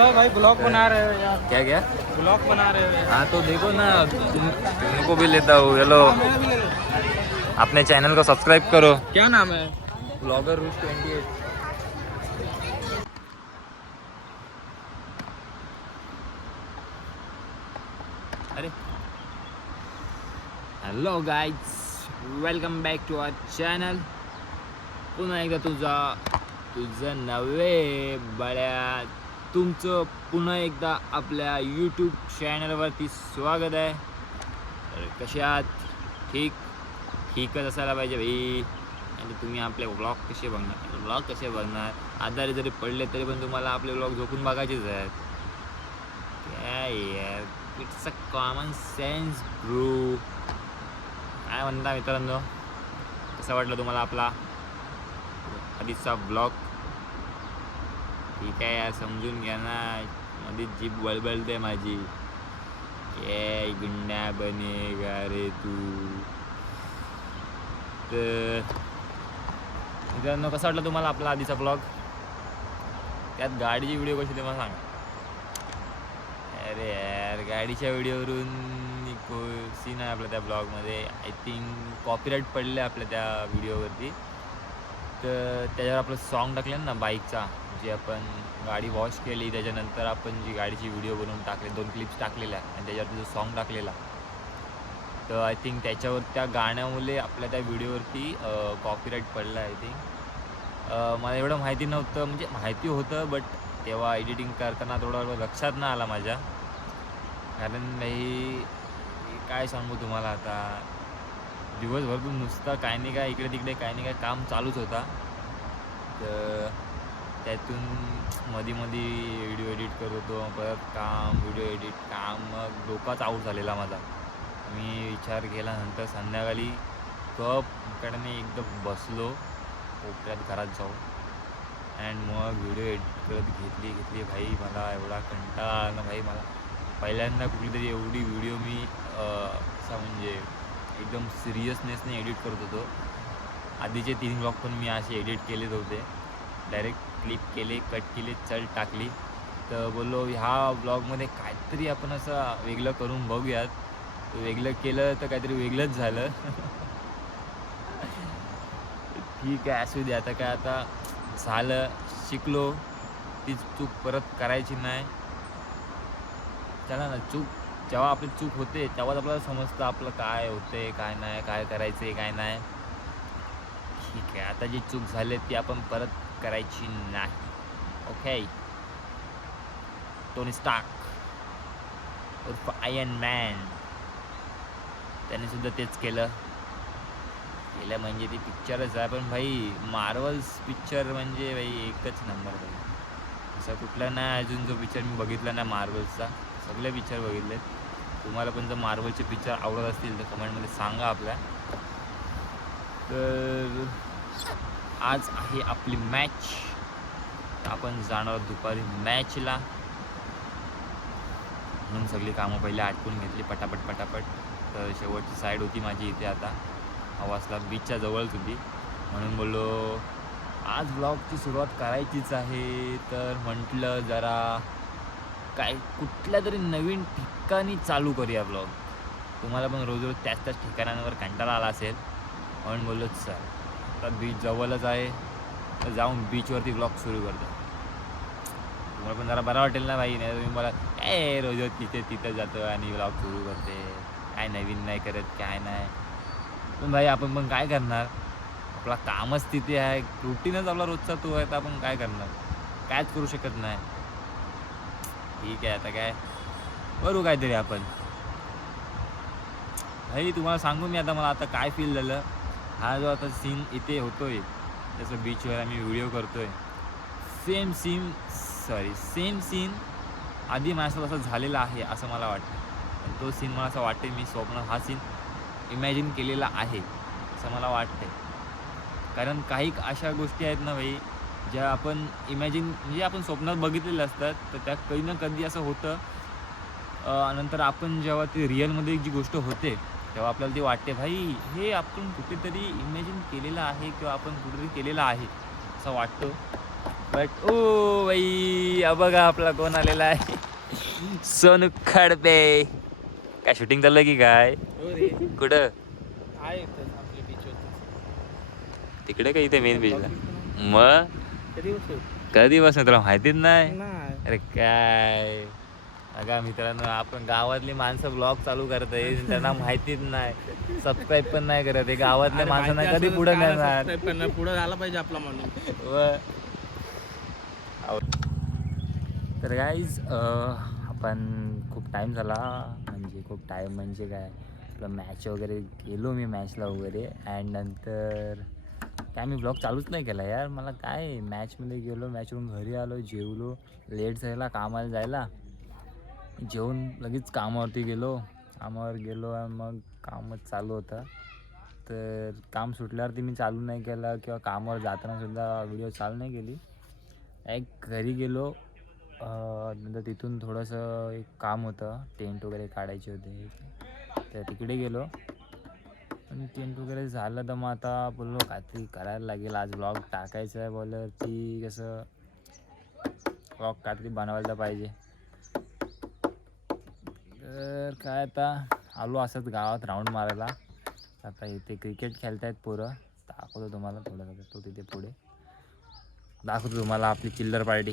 Hello भाई, blog बना रहे हो यार? क्या क्या? ब्लॉग बना रहे हो यार? हाँ तो देखो ना, तुमको भी लेता हूँ। हेलो, मेरा भी ले लो। अपने चैनल को सब्सक्राइब करो। क्या नाम है? ब्लॉगर रूस 28। अरे hello guys, welcome back to our channel. पुन्हा एकदा तुझं नवे बड्या तुमचं पुन्हा एकदा आपल्या यूट्यूब चॅनलवरती स्वागत आहे. तर कसे आहात? ठीकच असायला पाहिजे भाई. आणि तुम्ही आपले व्लॉग कसे बघणार? आजारी जरी पडले तरी पण तुम्हाला आपले व्लॉग झोपून बघायचेच आहेत. काय यार, it's a common sense bro. काय म्हणता मित्रांनो, कसा वाटलं तुम्हाला आपला आधीचा ब्लॉग? ठीक आहे यार, समजून घ्या ना, मध्ये जीभ बळबळते माझी. काय गुंडा बनेगा रे तू. तर मित्रांनो, कसा वाटला तुम्हाला आपला आधीचा ब्लॉग? त्यात गाडीची व्हिडिओ कशी ते मला सांगा. अरे यार, गाडीच्या व्हिडिओवरून सीन आहे आपल्या त्या ब्लॉगमध्ये. आय थिंक कॉपीराईट पडले आपल्या त्या व्हिडिओवरती. तर त्याच्यावर आपलं सॉन्ग टाकलं ना बाईकचा, जी आपण गाडी वॉश केली त्याच्यानंतर आपण जी गाडीची व्हिडिओ बनवून टाकले, 2 क्लिप्स टाकलेल्या आणि त्याच्यावरती जो सॉन्ग टाकलेला, तर आय थिंक त्याच्यावर त्या गाण्यामुळे आपल्या त्या व्हिडिओवरती कॉपीराईट पडला. आय थिंक मला एवढं माहिती नव्हतं, म्हणजे माहिती होतं बट तेव्हा एडिटिंग करताना थोडं लक्षात नाही आला माझ्या. कारण भाई काय सांगू तुम्हाला, आता दिवसभर नुसतं काय नाही काय इकडे तिकडे काय नाही काय काम चालूच होता. तर त्यातून मध्ये व्हिडिओ एडिट करत होतो, परत काम, व्हिडिओ एडिट, काम, मग डोकाच आऊट झालेला माझा. मी विचार केल्यानंतर संध्याकाळी कपकडे एकदम बसलो कोपऱ्यात घरात जाऊन अँड मग व्हिडिओ एडिट करत घेतली भाई. मला एवढा कंटाळा आला ना भाई. मला पहिल्यांदा कुठली तरी एवढी व्हिडिओ मी असा म्हणजे एकदम सिरियसनेसने एडिट करत होतो. आधीचे 3 ब्लॉग पण मी असे एडिट केलेच होते, डायरेक्ट क्लिप केले, कट केले, चल टाकली. तर बोललो ह्या ब्लॉगमध्ये काहीतरी आपण असं वेगळं करून बघूयात. वेगळं केलं तर काहीतरी वेगळंच झालं. ठीक आहे, असू दे. आता काय, आता झालं, शिकलो, ती चूक परत करायची नाही. चला ना, जेव्हा आपली चूक होते तेव्हाच आपल्याला समजतं आपलं काय होते काय नाही, काय करायचं आहे काय नाही. ठीक आहे, आता जी चूक झाली ती आपण परत करायची नाही. ओके. टोनी स्टार्क उर्फ आयर्न मॅन, त्याने सुद्धा तेच केलं म्हणजे ती पिक्चरच आहे. पण भाई मार्वल्स पिक्चर म्हणजे भाई एकच नंबर भाई. असा कुठला नाही अजून जो पिक्चर मी बघितला नाही मार्वल्सचा. सगळे पिक्चर बघितलेत. तुम्हाला पण जर मार्वलचे पिक्चर आवडत असतील तर कमेंटमध्ये सांगा आपल्या. तर आज आहे आपली मॅच, आपण जाणार दुपारी मॅचला. म्हणून सगळी कामं पहिले आटपून घेतली पटापट. तर शेवटची साईड होती माझी इथे, आता हवासला बीचच्या जवळच होती. म्हणून बोललो आज ब्लॉगची सुरुवात करायचीच आहे. तर म्हटलं जरा काय कुठल्या तरी नवीन ठिकाणी चालू करूया ब्लॉग. तुम्हाला पण रोज त्याच ठिकाणांवर कंटाळा आला असेल, म्हणून बोललो चल आता बीच जवळच आहे तर जाऊन बीचवरती ब्लॉग सुरू करतो. तुम्हाला पण जरा बरं वाटेल ना भाई. नाही तुम्ही मला रोज तिथे जातो आणि ब्लॉग सुरू करते, काय नवीन नाही करत काय नाही. पण भाई आपण पण काय करणार, आपला कामच तिथे आहे, रुटीनच आपला रोजचा तो आहे, तर आपण काय करणार, कायच करू शकत नाही. ठीक आहे, आता काय करू काहीतरी आपण. भाई तुम्हाला सांगू मी आता, मला आता काय फील झालं. हा जो आता सीन इथे होतोय, जसं बीचवर आम्ही व्हिडिओ करतोय, सेम सीन आधी माझ्यासोबत असं झालेला आहे असं मला वाटतं. पण तो सीन मला असं वाटते मी स्वप्नात हा सीन इमॅजिन केलेला आहे असं मला वाटतं. कारण काही अशा गोष्टी आहेत ना भाई, ज्या आपण इमॅजिन म्हणजे आपण स्वप्नात बघितलेल्या असतात, तर त्या कधी ना कधी असं होतं. नंतर आपण जेव्हा ते रिअलमध्ये जी गोष्ट होते तेव्हा आपल्याला ते वाटते भाई हे आपण कुठेतरी इमॅजिन केलेलं आहे किंवा आपण कुठेतरी केलेलं आहे असं वाटतं. बट ओ बाई बघा आपला कोण आलेला आहे. सोनू खडपे. काय शूटिंग चाललं की काय? कुठं? आहे इथं आपल्या बीचवर. तिकडे काय इथे मेन बीचला? मग कधी बसून तुला माहितीच नाही? अरे काय बघा मित्रांनो, आपण गावातली माणसं ब्लॉग चालू करतोय, त्यांना माहितीच नाही, सबस्क्राईब पण नाही करत. हे गावातल्या माणसांना कधी पुढे नेणार? पुढे झाला पाहिजे आपला माणूस. तर गाईज आपण खूप टाईम झाला, म्हणजे खूप टाईम म्हणजे काय, आपलं मॅच वगैरे गेलो मी मॅचला वगैरे, अँड नंतर काय मी ब्लॉग चालूच नाही केला यार. मला काय मॅचमध्ये गेलो, मॅचवरून घरी आलो, जेवलो, लेट झाला कामाला जायला, जेवून लगेच कामावर गेलो आणि मग कामच चालू होतं. तर काम सुटल्यावरती मी चालू नाही केलं, किंवा कामावर जातानासुद्धा व्हिडिओ चालू नाही केली. एक घरी गेलो, नंतर तिथून थोडंसं एक काम होतं, टेंट वगैरे काढायचे होते, तर तिकडे गेलो. आणि टेंट वगैरे झालं तर मग आता बोललो काहीतरी करायला लागेल, आज ब्लॉग टाकायचं आहे बोलल्यावरती कसं ब्लॉग काहीतरी बनवायला पाहिजे. तर काय आता आलो असंच गावात राऊंड मारायला. आता इथे क्रिकेट खेळत आहेत पोरं, दाखवतो तुम्हाला थोडंसं, तो तिथे पुढे दाखवतो तुम्हाला आपली चिल्लर पार्टी.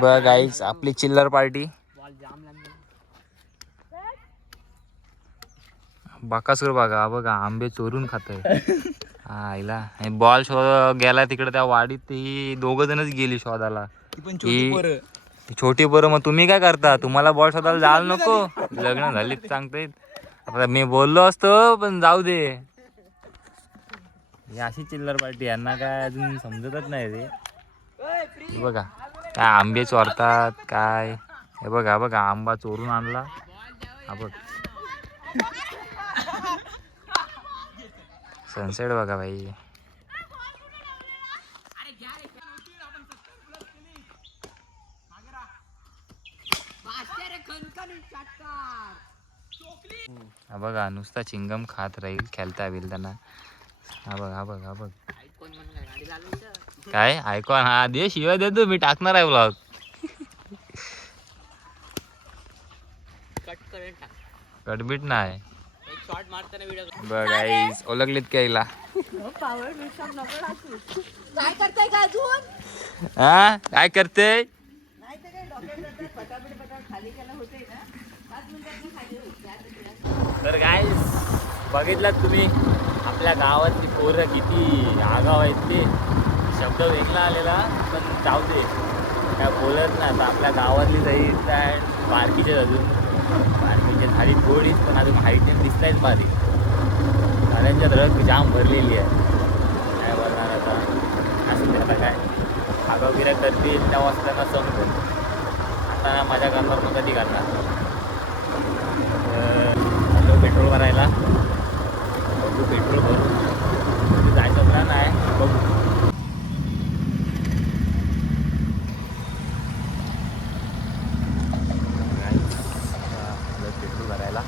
बघ गाईस आपली चिल्लर पार्टी. बाकासूर बघा बघा आंबे चोरून खातोय. आईला बॉल शोध गेला तिकडे त्या वाडीत, ही दोघं जणच गेली शोधाला. ही छोटी पोरं. मग तुम्ही काय करता? तुम्हाला बॉल शोधायला जायला नको? लग्न झाली सांगतायत. आता मी बोललो असतो पण जाऊ दे. ही अशी चिल्लर पार्टी, यांना काय अजून समजतच नाही रे. बघा काय आंबे चोरतात काय. हे बघा बघा आंबा चोरून आणला, हा बघ. सनसेट बघा भाई. हा बघा नुसता चिंगम खात राहील खेळता बिलताना. हा बघ हा बघ हा बघ काय आयकॉन. हा दे शिवाय देतो, मी टाकणार आहे ब्लॉग. कटबीट नाही बघ गाईस. ओळखलीत कायला? काय करताय का अजून? हा काय करते? तर गाईस बघितलात तुम्ही आपल्या गावातली पोरं किती आगाव आहेत. ते शब्द वेगळा आलेला पण जाऊ दे, काय बोलत नाही. आता आपल्या गावातली जाई बारकीचे अजून बारकीचे झाली थोडीच, पण अजून हाईट दिसत आहेत बारीक. साऱ्यांच्या रग जाम भरलेली आहे. काय बोलणार आता, असं आता काय आगावगिऱ्या करतील त्या वाजताना समजून. आता मजा करणार मग कधी करणार. पेट्रोल भरायला पेट्रोल भरून जायचं प्लॅन आहे, बघू. पेट्रोल भरायला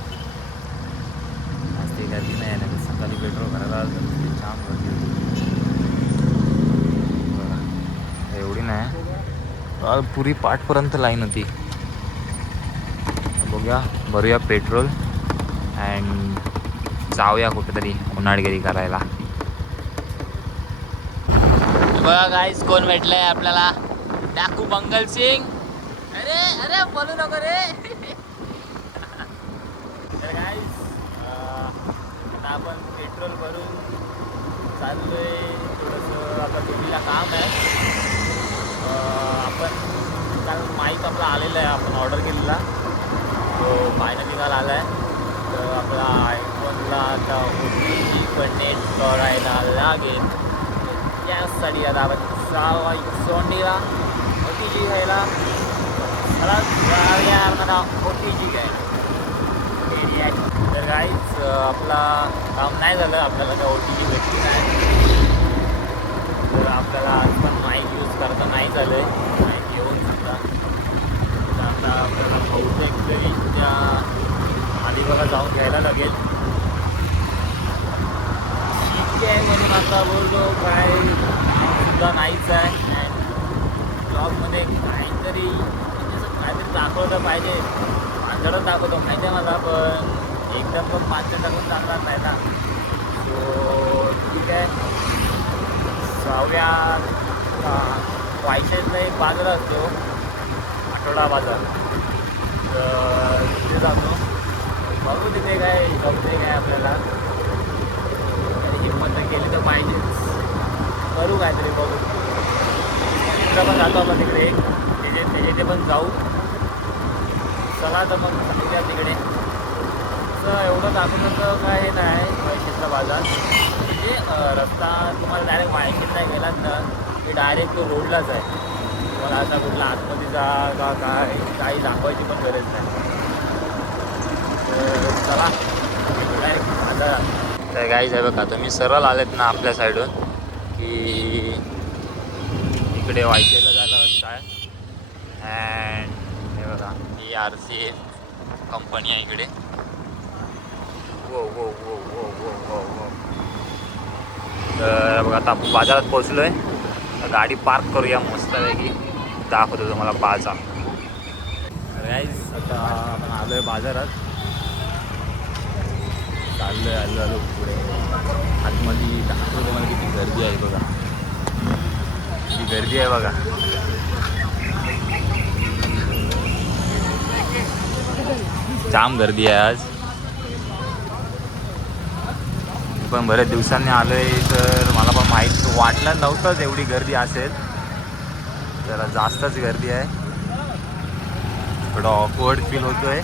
आज ते गर्दी नाही आहे, सकाळी पेट्रोल भरायला छान गर्दी होती. एवढी नाही, पुरी पाठपर्यंत लाईन होती. बघूया भरूया पेट्रोल अँड जाऊया कुठेतरी उन्हाळगिरी करायला. बघा गाईस कोण भेटलंय आपल्याला, डाकू मंगल सिंग. अरे अरे बोलू नको रे. तर गाईस आता आपण पेट्रोल भरून चाललोय. थोडंसं आता दिल्लीला काम आहे. आपण काल माईक आपला आलेला आहे, आपण ऑर्डर केलेला, तो फायनली काल आला आहे. तर आपला आयफोनला आता OTG पण नेट करायला लागेल. त्यासाठी आता आपण सोंडीला OTG घ्यायला मला मला OTG घ्यायला. तर काहीच आपला काम नाही झालं, आपल्याला काय OTG भेटली नाही. तर आपल्याला आज पण माईक यूज करता नाही झालं आहे, माईक घेऊन सुद्धा. तर आता आपल्याला बहुतेक तरी त्या अलिबागला जाऊन घ्यायला लागेल. ठीक आहे म्हणून आता बोलतो काय सुद्धा नाहीच आहे. काहीतरी म्हणजे असं काहीतरी दाखवलं पाहिजे. आंधळच दाखवतो माहिती आहे मला, पण एकदम पण पाचशे टाकून चालणार नाही ना. सो ठीक आहे. 6व्या वायशेतला एक बाजार असतो, आठवडा बाजार, तर तिथे जातो. बघू तिथे काय जमते काय आपल्याला. हिंमत केली तर पाहिजेच, करू काहीतरी बघू. तिकडं पण जातो आपण तिकडे, त्याचे पण जाऊ. चला तर मग जाऊया तिकडे. असं एवढं दाखवण्याचं काय हे नाही वायशेतला बाजार. म्हणजे रस्ता तुम्हाला डायरेक्ट वायशेत नाही गेलात ना की डायरेक्ट तो रोडलाच आहे. तुम्हाला असा कुठला आतमध्ये जा का काय काही दाखवायची पण गरज नाही. तर चला डायरेक्ट बाजारात. तर गाईज आहे बघा, तुम्ही सरळ आलेत ना आपल्या साईडून की इकडे वायशेला जायला रस्ता आहे. अँड हे बघा ही RC कंपनी आहे इकडे. वो वो वो वो वो वो वो. तर बघा आता आपण बाजारात पोचलो आहे. गाडी पार्क करूया मस्तपैकी, दाखवतो तुम्हाला बाजार. तर गाईज आता आपण आलो आहे बाजारात. आलो पुढे आतमध्ये दाखवतो तुम्हाला किती गर्दी आहे बघा. किती गर्दी आहे बघा. जाम गर्दी आहे आज. मी पण बऱ्याच दिवसांनी आलो आहे, तर मला पण माहीत वाटलं नव्हतंच एवढी गर्दी असेल. जरा जास्तच गर्दी आहे. थोडं ऑकवर्ड फील होतो आहे.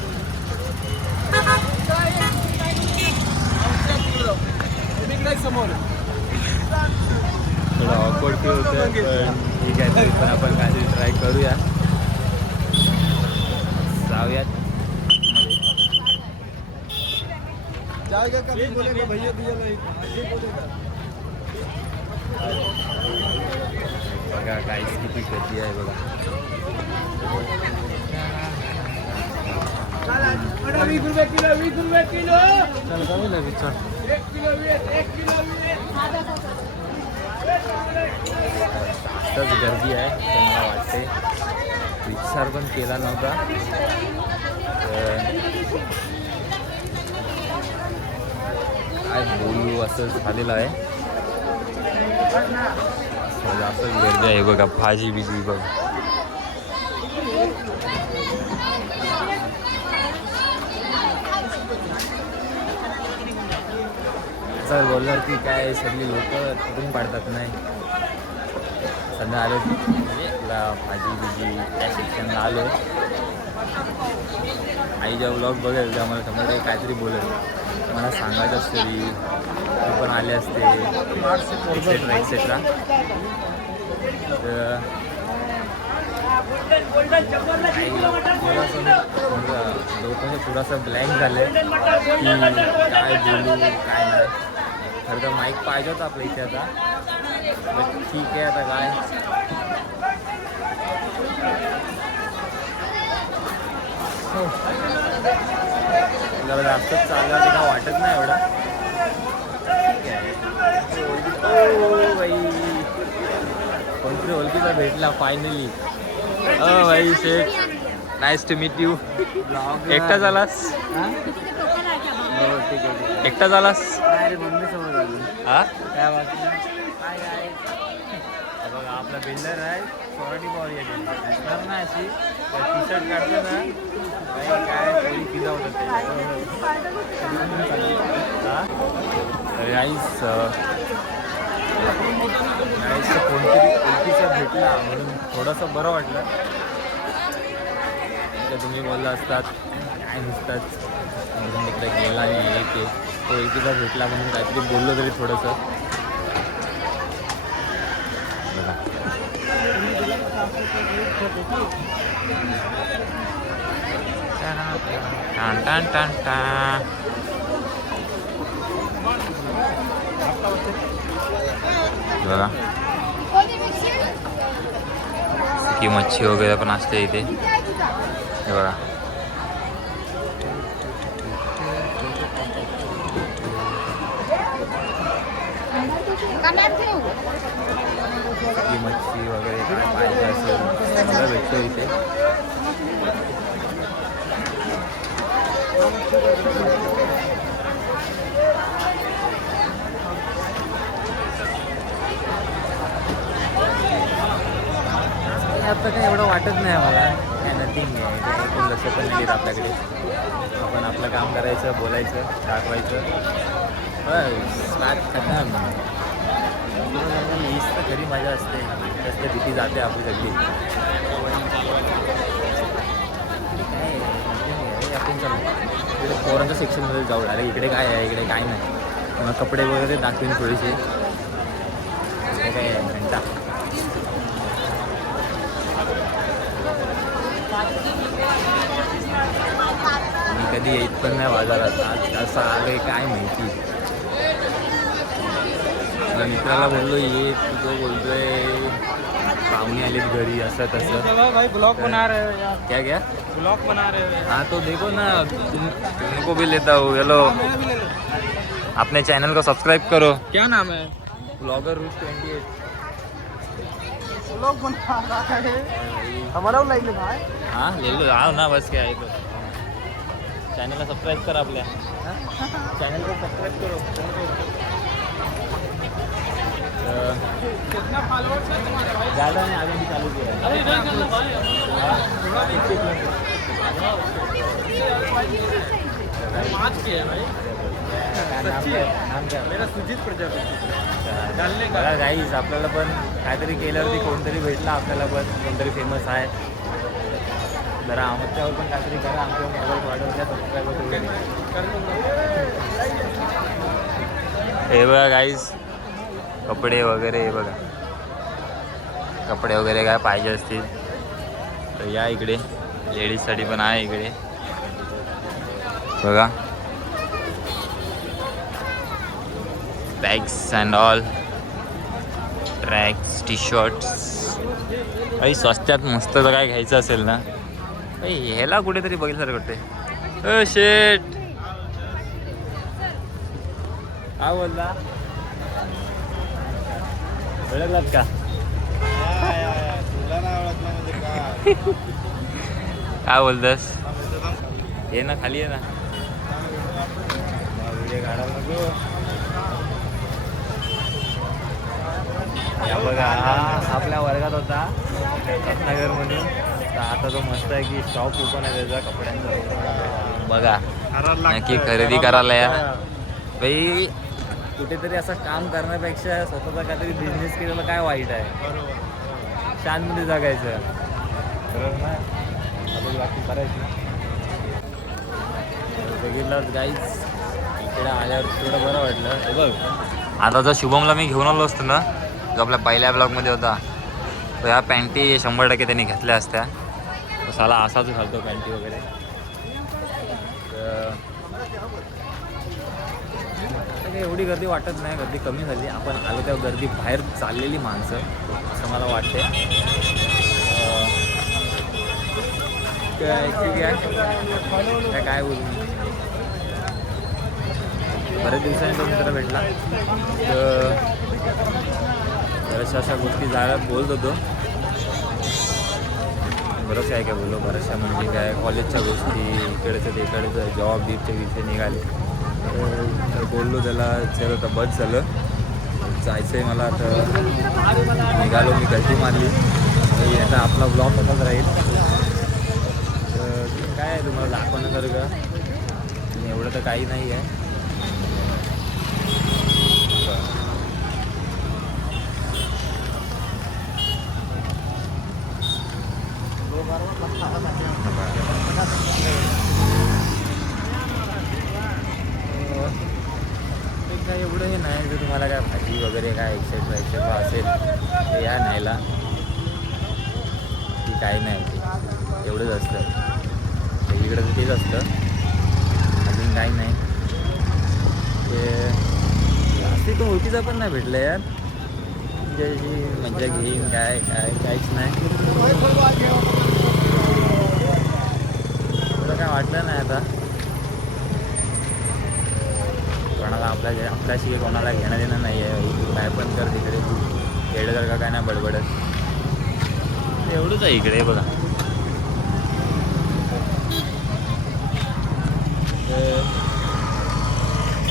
थोडं ऑकवर्ड फील होतं आहे, पण ठीक आहे. तरी पण आपण काहीतरी ट्राय करूया. जाऊयात. बघा काहीच किती गर्दी आहे बघा. जास्तच गर्दी आहे तर मला वाटते. विचार पण केला नव्हता. काय बोलू असं झालेलं आहे. जास्तच गर्दी आहे बघा. भाजी बिजी बघ. असं बोललं की काय सगळी लोक तिथून पाडतात नाही. सध्या आलो म्हणजे भाजी बिजी त्या सेक्शनला आलो. आई जेव्हा ब्लॉग बघेल तेव्हा मला समजा काहीतरी बोलेल, मला सांगायचं तरी ती पण आले असते एक्सेट्रा एक्सेट्रा. लोकांचं थोडासा ब्लँक झालं की काय बोलू काय नाही. खरं तर माईक पाहिजे होता आपल्या इथे आता. ठीक आहे आता काय. जरा जास्तच चाललं ते काय वाटत नाही एवढा. ठीक आहे बाई, कोणतरी ओळखीचा भेटला फायनली. भाई शेठ, नाईस टू मीट यू. एकटा झालास? एकटा झालास? हा बघा आपला बिल्डर आहे. सॉरी बॉल असणार ना अशी टी शर्ट काढतो ना काय थोडी किल्ला होतं कोणतरी ओळखीचा भेटला म्हणून थोडंसं बरं वाटलं. तुम्ही बोलला असतात काय नुसतात म्हणून तिकडे गेला आणि एक तो ओळखीचा भेटला म्हणून काहीतरी बोललो तरी थोडंसं. टान टान टान टान. बघा सुकी मच्छी वगैरे पण असते इथे. हे बघा कानात ठेव. सुकी मच्छी वगैरे काय पाहिजे असेल सगळं भेटतो इथे. आता काही एवढं वाटत नाही मला, काय नथिंग आहे, कोण लक्ष पण नाही देत आपल्याकडे. आपण आपलं काम करायचं, बोलायचं, दाखवायचं, बस बात खतम. हीच तर खरी मजा असते, कसं भीती जाते आपली सगळी. काय आपण इकडे पोरांच्या सेक्शनमध्ये जाऊ. अरे इकडे काय आहे, इकडे काय नाही. मग कपडे वगैरे दाखवेन थोडेसे. इकडे काय आहे घंटा. मी कधी येत पण नाही बाजारात, आज असं आलंय काय माहिती. मित्राला बोललो ये, तो बोलतोय पाहुणे आलेत घरी, असं तसं. भाई ब्लॉग बना रहे हो यार, क्या क्या ब्लॉग बना रहे हो यार. हाँ तो देखो ना, तुमको भी लेता हूँ. हेलो, मेरा भी ले लो. अपने चैनल को सब्सक्राइब करो. क्या नाम है? Blogger route 28. ब्लॉग बना रहा है हमारा लाइक लेना है. हाँ ले लो, आओ ना, बस क्या है. चॅनलला सबस्क्राईब करा, आपल्या चॅनल को सबस्क्राईब करो. कितना फॉलोअर्स है तुम्हारे भाई? ज़्यादा नहीं, आगे भी चालू किया है. अरे इधर कर लो भाई, थोड़ा भी पाँच के है भाई. नाम क्या? मेरा सुजीत प्रजापति. डालने का. बघा गाईज, आपल्याला पण काहीतरी केल्यावरती कोणतरी भेटला, आपल्याला पण कोणतरी फेमस आहे. जरा आमच्यावर पण काहीतरी करा, आमच्या मोबाईल वाढवून द्या, सबस्क्राईबर हे बघा गाईज, कपडे वगैरे हे बघा. कपडे वगैरे काय पाहिजे असतील तर या इकडे. लेडीजसाठी पण आहे इकडे बघा. Bags and all, tracks, T shirts. काही स्वस्तात मस्त जर काय घ्यायचं असेल ना, ह्याला कुठेतरी बघितलं वाटते. शेट काय बोलला, ओळखलात का? काय बोलतस? ये ना खाली, ये ना, व्हिडिओ काढायला नको. या बघा, हा आपल्या वर्गात होता रत्नागरमधून, तर आता तो मस्त आहे की शॉप ओपन आहे त्याचा कपड्यांचा. बघा नक्की खरेदी करायला या भाई. कुठेतरी असं काम करण्यापेक्षा स्वतःचा काहीतरी बिझनेस केलेला काय वाईट आहे. शांतमध्ये जगायचं, बरोबर ना. आपण बाकी करायची बघितलं गाईज. इकडे आल्यावर थोडं बरं वाटलं. हे बघ, आता जर शुभमला मी घेऊन आलो असतो ना, जो आपल्या पहिल्या ब्लॉगमध्ये होता, तर ह्या पॅन्टी 100% त्यांनी घेतल्या असत्या. तो साला असाच घालतो पॅन्टी वगैरे. तर काही एवढी गर्दी वाटत नाही, गर्दी कमी झाली. आपण आलो तेव्हा गर्दी बाहेर चाललेली माणसं, असं मला वाटते. काय बोलू, बऱ्याच दिवसांनी तो मित्र भेटला, तर बऱ्याचशा अशा गोष्टी जायला बोलत होतो. बरंच काय बोललो, बऱ्याचशा म्हणजे काय कॉलेजच्या गोष्टी, इकडचं तिकडचं जॉब बीबचे विषय निघाले. तर बोललो त्याला, चल आता बस झालं, जायचं आहे मला. तर निघालो, मी गलती मारली. आता आपला ब्लॉग तसाच राहील. तर काय आहे तुम्हाला दाखवण्यासारखं एवढं तर काही नाही आहे. काय एवढं हे नाही. जर तुम्हाला काय भाजी वगैरे काय एक्सेट्रा असेल तर या न्यायला, की काही नाही, एवढंच असतं. सगळीकडे तर तेच असतं, अजून काही नाही. ते जास्ती तो ओळखीचा पण नाही भेटलं यार, ज्याची मजा घेईन काय काय काहीच नाही. तुला काय वाटलं नाही आता, कोणाला आपल्याशी कोणाला घेणं देणं नाही आहे. तू काय पण कर तिकडे, तू येडं का काय नाही बडबडत. एवढंच आहे इकडे बघा. तर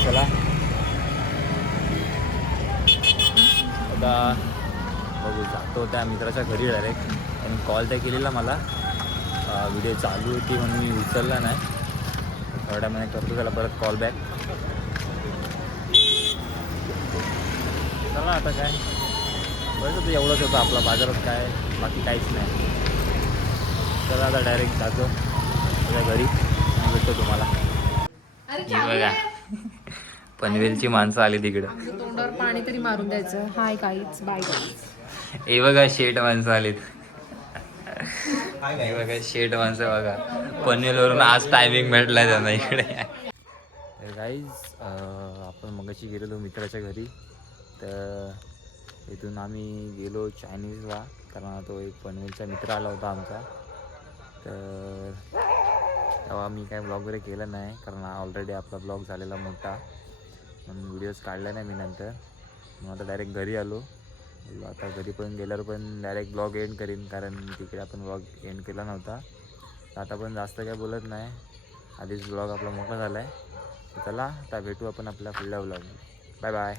चला आता बघू, जातो त्या मित्राच्या घरी डायरेक्ट. आणि कॉल त्या केलेला मला, व्हिडिओ चालू होती म्हणून मी उचलला नाही. थोड्या महिन्यात करतो त्याला परत कॉल बॅक. चला आता काय बस होतं, एवढंच होतं आपला बाजारात, काय बाकी काहीच नाही. चला आता डायरेक्ट जातो त्याच्या घरी आणि भेटतो तुम्हाला. हे बघा पनवेलची माणसं आली तिकडं. तोंडावर पाणी तरी मारून द्यायचं. हाय काहीच बाय. हे बघा शेट माणसं आलीत. हे बघा शेट माणसं बघा, पनवेलवरून आज टायमिंग भेटला त्यांना इकडे. गाईज आपण मगाशी गेलेलो मित्राच्या घरी. तर इथून आम्ही गेलो चायनीजला, कारण तो एक पनवेलचा मित्र आला होता आमचा. तर तेव्हा मी काय ब्लॉग वगैरे केलं नाही, कारण ऑलरेडी आपला ब्लॉग झालेला मोठा, म्हणून व्हिडिओज काढला नाही मी नंतर. मग आता डायरेक्ट घरी आलो. आता घरी पण गेल्यावर पण डायरेक्ट ब्लॉग एंड करीन, कारण तिकडे आपण ब्लॉग एंड केला नव्हता. आता पण जास्त काय बोलत नाही, आधीच ब्लॉग आपला मोठा झाला आहे. चला आता भेटू आपण आपल्या पुढल्या ब्लॉग. Bye bye.